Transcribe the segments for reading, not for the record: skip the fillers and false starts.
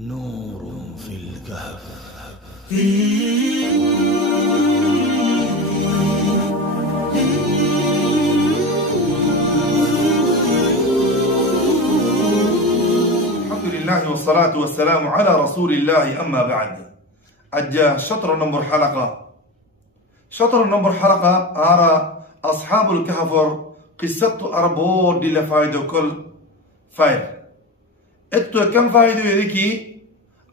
نور في الكهف. الحمد لله والصلاة والسلام على رسول الله. أما بعد، أجا شطر نمبر حلقة أرى أصحاب الكهف قصة أربو دي لفايدو كل فايد اتو كم فايدو يدكي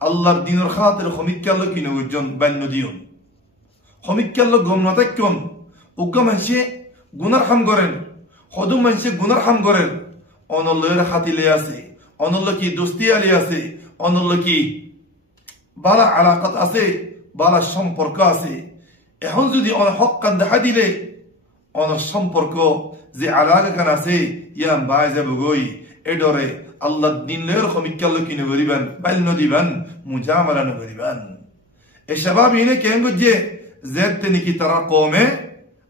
الله دين الخاطر خميك الله كي نوجون بل نديون خميك الله قوم نتكون وقوم منشي قنر حم قرن خدو منشي قنر حم قرن أن الله رخاتي لياسي أن الله كي دوستي لياسي أن الله كي بالا علاقات أسي بالا شمبركا أسي এখন যদি অন হক কান দেখা দিলে অন সম্পর্ক যে আলাদা কান আছে ইয়াম বাই যাবগই এডরে আল্লাহ দিন লের খমিকাল কি নগরিবান বাইল নদিবান মুজামালা নগরিবান এ শাবাব ইনে কেন গজে জেতনি কি তারা কওমে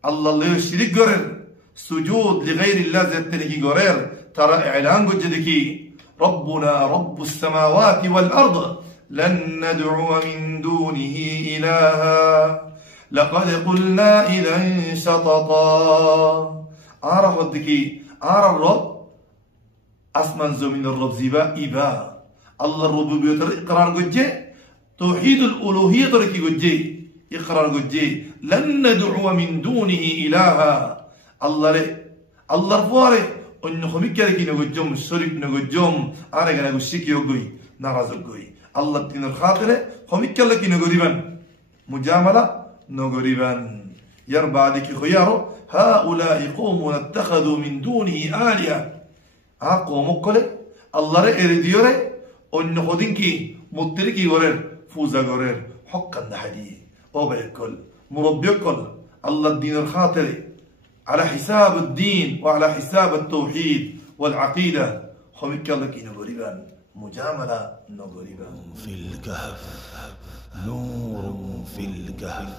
আল্লাহ লে শিরিক গরের সুজুদ লিগাইরিল্লাহ জেতনি কি গরের তারা ইলান গজে দেখি রব্বুনা রব্বুস সামাওয়াতি ওয়াল আরদ لن ندعو من دونه إلها لقد قلنا إذا شططا أرى ودكي أرى الرب أسمان زمين الرب زيبا إبا الله الربوبية إقرار قجي توحيد الألوهية تركي قجي إقرار قجي لن ندعو من دونه إلها الله لي الله رفواري أنه خميك لكي نقجم شريك نقجم أنا قنا قشيك يوغوي نغازو قوي الله الدين الخاطرة خميك لكي نقريبا مجاملة نغريبان يربع خيارو هؤلاء قوم اتخذوا من دونه آلهة قوم قال الله رأي أن خدينكي متركي غرر فوزا غرر حقا نحدي أو بيكل مربيكل الله الدين الخاطر على حساب الدين وعلى حساب التوحيد والعقيدة خمك لك نغريبان مجاملة نغريبان في الكهف. نور في الكهف.